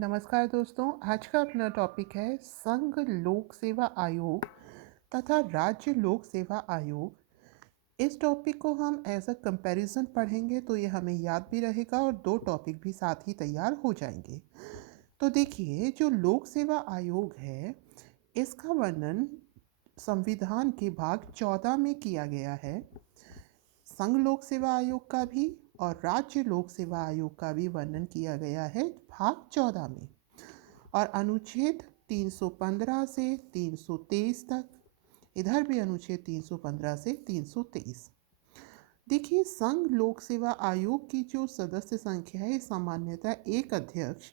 नमस्कार दोस्तों, आज का अपना टॉपिक है संघ लोक सेवा आयोग तथा राज्य लोक सेवा आयोग। इस टॉपिक को हम एज अ कंपैरिजन पढ़ेंगे तो ये हमें याद भी रहेगा और दो टॉपिक भी साथ ही तैयार हो जाएंगे। तो देखिए, जो लोक सेवा आयोग है इसका वर्णन संविधान के भाग 14 में किया गया है। संघ लोक सेवा आयोग का भी और राज्य लोक सेवा आयोग का भी वर्णन किया गया है भाग 14 में। और अनुच्छेद 315 से 323 तक, इधर भी अनुच्छेद 315 से 323। देखिए, संघ लोक सेवा आयोग की जो सदस्य संख्या है सामान्यतः एक अध्यक्ष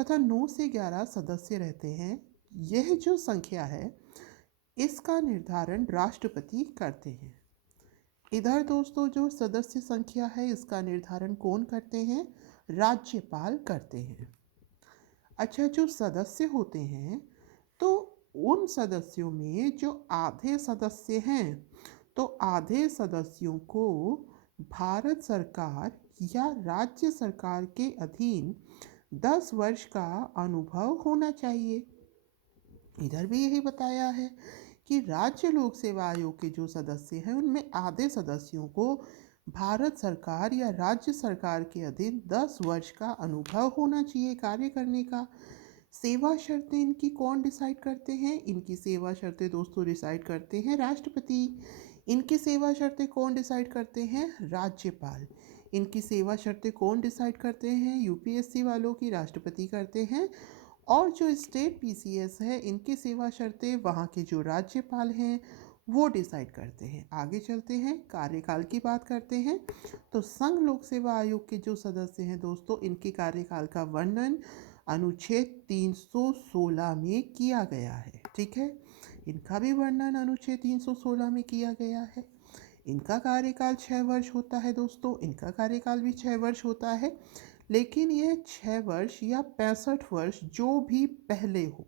तथा 9 से 11 सदस्य रहते हैं। यह जो संख्या है इसका निर्धारण राष्ट्रपति करते हैं। इधर दोस्तों जो सदस्य संख्या है इसका निर्धारण कौन करते हैं? राज्यपाल करते हैं। अच्छा, जो सदस्य होते हैं तो उन सदस्यों में जो आधे सदस्य हैं तो आधे सदस्यों को भारत सरकार या राज्य सरकार के अधीन 10 वर्ष का अनुभव होना चाहिए। इधर भी यही बताया है कि राज्य लोक सेवा आयोग के जो सदस्य हैं उनमें आधे सदस्यों को भारत सरकार या राज्य सरकार के अधीन 10 वर्ष का अनुभव होना चाहिए कार्य करने का। सेवा शर्तें इनकी कौन डिसाइड करते हैं? इनकी सेवा शर्तें दोस्तों डिसाइड करते हैं राष्ट्रपति। इनकी सेवा शर्तें कौन डिसाइड करते हैं? राज्यपाल। इनकी सेवा शर्तें कौन डिसाइड करते हैं? यूपीएससी वालों की राष्ट्रपति करते हैं। और जो स्टेट पीसीएस है इनकी सेवा शर्तें वहाँ के जो राज्यपाल हैं वो डिसाइड करते हैं। आगे चलते हैं, कार्यकाल की बात करते हैं। तो संघ लोक सेवा आयोग के जो सदस्य हैं दोस्तों, इनके कार्यकाल का वर्णन अनुच्छेद 316 में किया गया है। ठीक है, इनका भी वर्णन अनुच्छेद 316 में किया गया है। इनका कार्यकाल 6 वर्ष होता है दोस्तों, इनका कार्यकाल भी 6 वर्ष होता है। लेकिन यह 6 वर्ष या 65 वर्ष जो भी पहले हो,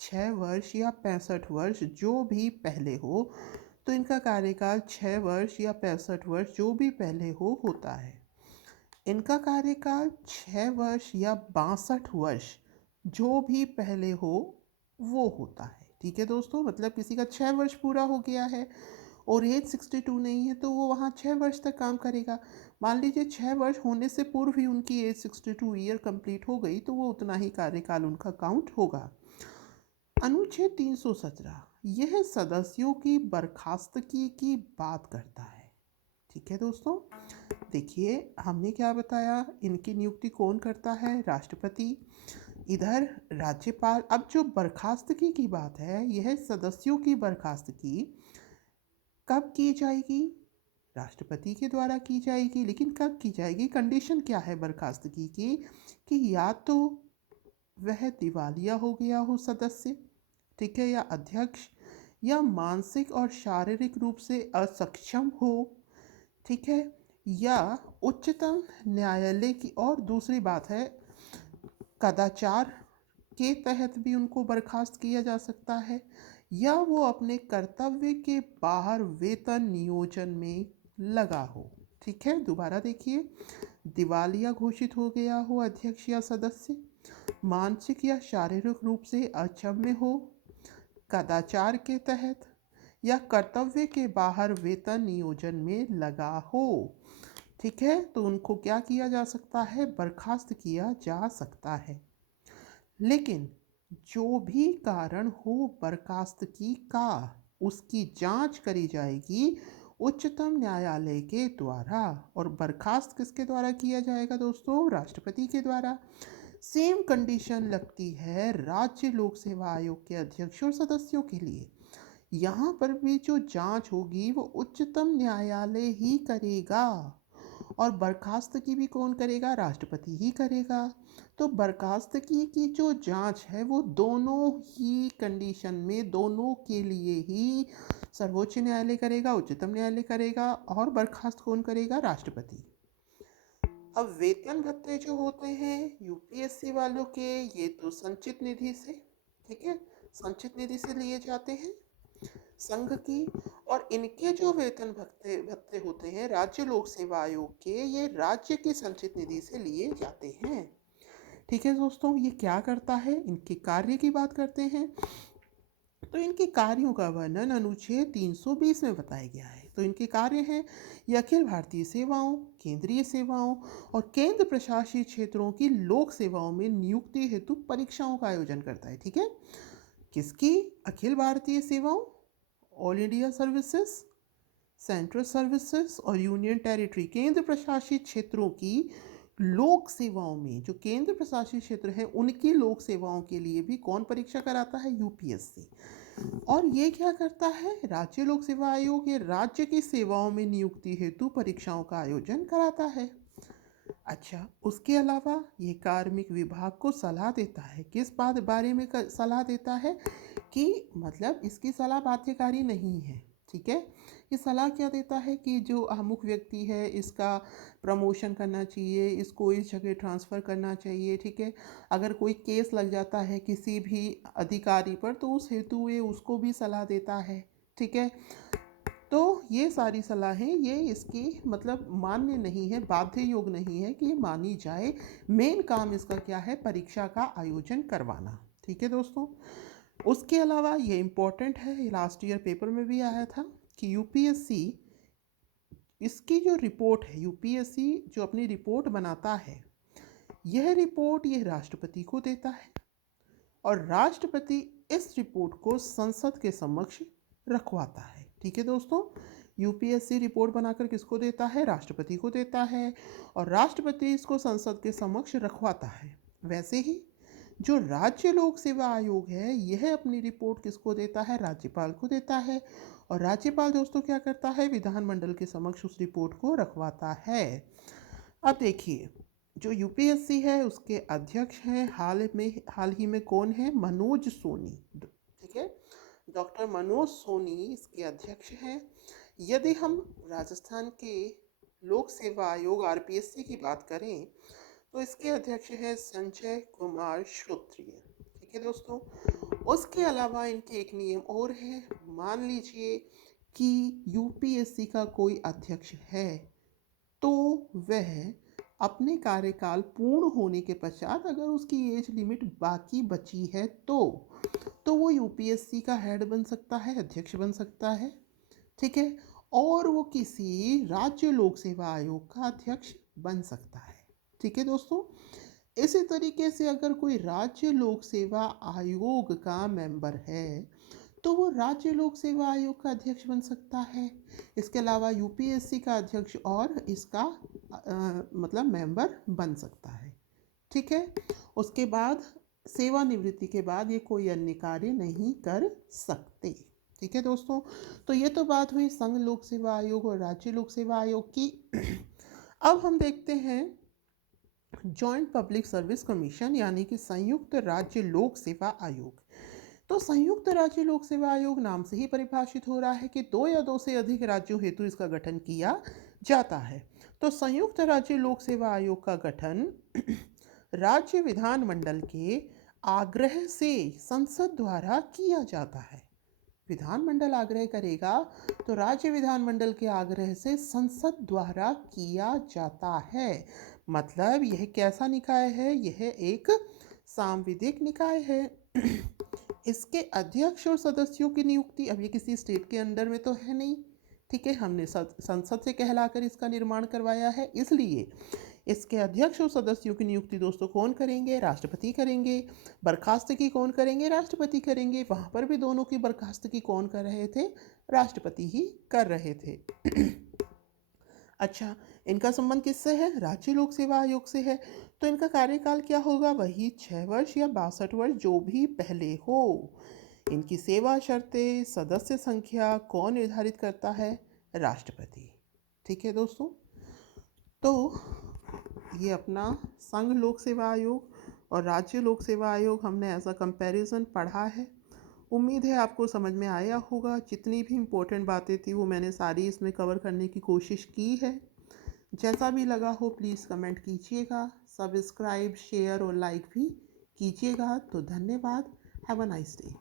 6 वर्ष या 65 वर्ष जो भी पहले हो, तो इनका कार्यकाल 6 वर्ष या 65 वर्ष जो भी पहले हो होता है। इनका कार्यकाल 6 वर्ष या 62 वर्ष जो भी पहले हो वो होता है। ठीक है दोस्तों, मतलब किसी का 6 वर्ष पूरा हो गया है और एज 62 नहीं है तो वो वहाँ 6 वर्ष तक काम करेगा। मान लीजिए 6 वर्ष होने से पूर्व ही उनकी एज 62 ईयर कंप्लीट हो गई तो वो उतना ही कार्यकाल उनका काउंट होगा। अनुच्छेद 317 यह सदस्यों की बर्खास्तगी की बात करता है। ठीक है दोस्तों, देखिए हमने क्या बताया, इनकी नियुक्ति कौन करता है? राष्ट्रपति। इधर राज्यपाल। अब जो बर्खास्तगी की बात है यह सदस्यों की बर्खास्तगी कब की जाएगी? राष्ट्रपति के द्वारा की जाएगी। लेकिन कब की जाएगी? कंडीशन क्या है बर्खास्तगी की? कि या तो वह दिवालिया हो गया हो सदस्य, ठीक है, या अध्यक्ष, या मानसिक और शारीरिक रूप से असक्षम हो, ठीक है, या उच्चतम न्यायालय की, और दूसरी बात है कदाचार के तहत भी उनको बर्खास्त किया जा सकता है, या वो अपने कर्तव्य के बाहर वेतन नियोजन में लगा हो। ठीक है, दोबारा देखिए, दिवालिया घोषित हो गया हो अध्यक्ष या सदस्य, मानसिक या शारीरिक रूप से अक्षम हो, कदाचार के तहत, या कर्तव्य के बाहर वेतन नियोजन में लगा हो। ठीक है, तो उनको क्या किया जा सकता है? बर्खास्त किया जा सकता है। लेकिन जो भी कारण हो बर्खास्तगी का उसकी जांच करी जाएगी उच्चतम न्यायालय के द्वारा। और बर्खास्त किसके द्वारा किया जाएगा दोस्तों? राष्ट्रपति के द्वारा। सेम कंडीशन लगती है राज्य लोक सेवा आयोग के अध्यक्ष और सदस्यों के लिए। यहाँ पर भी जो जांच होगी वो उच्चतम न्यायालय ही करेगा और बर्खास्तगी भी कौन करेगा? राष्ट्रपति ही करेगा। तो बर्खास्तगी की जो जांच है वो दोनों ही कंडीशन में, दोनों के लिए ही सर्वोच्च न्यायालय करेगा, उच्चतम न्यायालय करेगा। और बर्खास्त कौन करेगा? राष्ट्रपति। अब वेतन भत्ते जो होते हैं यूपीएससी वालों के, ये तो संचित निधि से, ठीक है, संचित निधि से लिए जाते हैं संघ की। और इनके जो वेतन भत्ते भत्ते होते हैं राज्य लोक सेवा आयोग के, ये राज्य की संचित निधि से लिए जाते हैं। ठीक है दोस्तों, ये क्या करता है, इनके कार्य की बात करते हैं। तो इनके कार्यों का वर्णन अनुच्छेद 320 में बताया गया है। तो इनके कार्य हैं, ये अखिल भारतीय सेवाओं, केंद्रीय सेवाओं और केंद्र प्रशासित क्षेत्रों की लोक सेवाओं में नियुक्ति हेतु परीक्षाओं का आयोजन करता है। ठीक है, किसकी? अखिल भारतीय सेवाओं, all India services, central services और यूनियन टेरिटरी केंद्र प्रशासित क्षेत्रों की लोक सेवाओं में, जो केंद्र प्रशासित क्षेत्र है उनकी लोक सेवाओं के लिए भी कौन परीक्षा कराता है? यूपीएससी। और ये क्या करता है? राज्य लोक सेवा आयोग ये राज्य की सेवाओं में नियुक्ति हेतु परीक्षाओं का आयोजन कराता है। अच्छा, उसके अलावा ये कार्मिक विभाग को सलाह देता है। किस बात बारे में सलाह देता है? कि मतलब इसकी सलाह बाध्यकारी नहीं है। ठीक है, ये सलाह क्या देता है कि जो अमुक व्यक्ति है इसका प्रमोशन करना चाहिए, इसको इस जगह ट्रांसफ़र करना चाहिए। ठीक है, अगर कोई केस लग जाता है किसी भी अधिकारी पर तो उस हेतु ये उसको भी सलाह देता है। ठीक है, तो ये सारी सलाहें ये इसकी मतलब मान्य नहीं है, बाध्य योग नहीं है कि ये मानी जाए। मेन काम इसका क्या है? परीक्षा का आयोजन करवाना। ठीक है दोस्तों, उसके अलावा ये इम्पोर्टेंट है, ये लास्ट ईयर पेपर में भी आया था कि यूपीएससी इसकी जो रिपोर्ट है, यूपीएससी जो अपनी रिपोर्ट बनाता है, यह रिपोर्ट यह राष्ट्रपति को देता है और राष्ट्रपति इस रिपोर्ट को संसद के समक्ष रखवाता है। ठीक है दोस्तों, यूपीएससी रिपोर्ट बनाकर किसको देता है? राष्ट्रपति को देता है और राष्ट्रपति इसको संसद के समक्ष रखवाता है। वैसे ही जो राज्य लोक सेवा आयोग है यह अपनी रिपोर्ट किसको देता है? राज्यपाल को देता है और राज्यपाल दोस्तों क्या करता है? विधानमंडल के समक्ष उस रिपोर्ट को रखवाता है। अब देखिए, जो यूपीएससी है उसके अध्यक्ष हैं हाल ही में कौन है? मनोज सोनी। ठीक है, डॉक्टर मनोज सोनी इसके अध्यक्ष हैं। यदि हम राजस्थान के लोक सेवा आयोग आरपीएससी की बात करें तो इसके अध्यक्ष है संजय कुमार श्रोत्रिय। ठीक है दोस्तों, उसके अलावा इनके एक नियम और है। मान लीजिए कि यूपीएससी का कोई अध्यक्ष है तो वह अपने कार्यकाल पूर्ण होने के पश्चात अगर उसकी एज लिमिट बाकी बची है तो वो यूपीएससी का हेड बन सकता है, अध्यक्ष बन सकता है। ठीक है, और वो किसी राज्य लोक सेवा आयोग का अध्यक्ष बन सकता है। ठीक है दोस्तों, इसी तरीके से अगर कोई राज्य लोक सेवा आयोग का मेंबर है तो वो राज्य लोक सेवा आयोग का अध्यक्ष बन सकता है। इसके अलावा यूपीएससी का अध्यक्ष और इसका मतलब मेंबर बन सकता है। ठीक है, उसके बाद सेवानिवृत्ति के बाद ये कोई अन्य कार्य नहीं कर सकते। ठीक है दोस्तों, तो ये तो बात हुई संघ लोक सेवा आयोग और राज्य लोक सेवा आयोग की। अब हम देखते हैं जॉइंट पब्लिक सर्विस कमीशन यानी कि संयुक्त राज्य लोक सेवा आयोग। तो संयुक्त राज्य लोक सेवा आयोग नाम से ही परिभाषित हो रहा है कि दो या दो से अधिक राज्यों हेतु इसका गठन किया जाता है। तो संयुक्त राज्य लोक सेवा आयोग का गठन राज्य विधानमंडल के आग्रह से संसद द्वारा किया जाता है। विधानमंडल आग्रह करेगा तो राज्य विधानमंडल के आग्रह से संसद द्वारा किया जाता है। मतलब यह कैसा निकाय है? यह एक सांविधिक निकाय है। इसके अध्यक्ष और सदस्यों की नियुक्ति, अब ये किसी स्टेट के अंडर में तो है नहीं। ठीक है, हमने संसद से कहलाकर इसका निर्माण करवाया है, इसलिए इसके अध्यक्ष और सदस्यों की नियुक्ति दोस्तों कौन करेंगे? राष्ट्रपति करेंगे। बर्खास्तगी कौन करेंगे? राष्ट्रपति करेंगे। वहाँ पर भी दोनों की बर्खास्तगी कौन कर रहे थे? राष्ट्रपति ही कर रहे थे। अच्छा, इनका संबंध किससे है? राज्य लोक सेवा आयोग से है। तो इनका कार्यकाल क्या होगा? वही 6 वर्ष या 62 वर्ष जो भी पहले हो। इनकी सेवा शर्तें, सदस्य संख्या कौन निर्धारित करता है? राष्ट्रपति। ठीक है दोस्तों, तो ये अपना संघ लोक सेवा आयोग और राज्य लोक सेवा आयोग हमने एज अ कंपैरिजन पढ़ा है। उम्मीद है आपको समझ में आया होगा। जितनी भी इम्पोर्टेंट बातें थी वो मैंने सारी इसमें कवर करने की कोशिश की है। जैसा भी लगा हो प्लीज़ कमेंट कीजिएगा, सब्सक्राइब, शेयर और लाइक भी कीजिएगा। तो धन्यवाद। Have a nice day.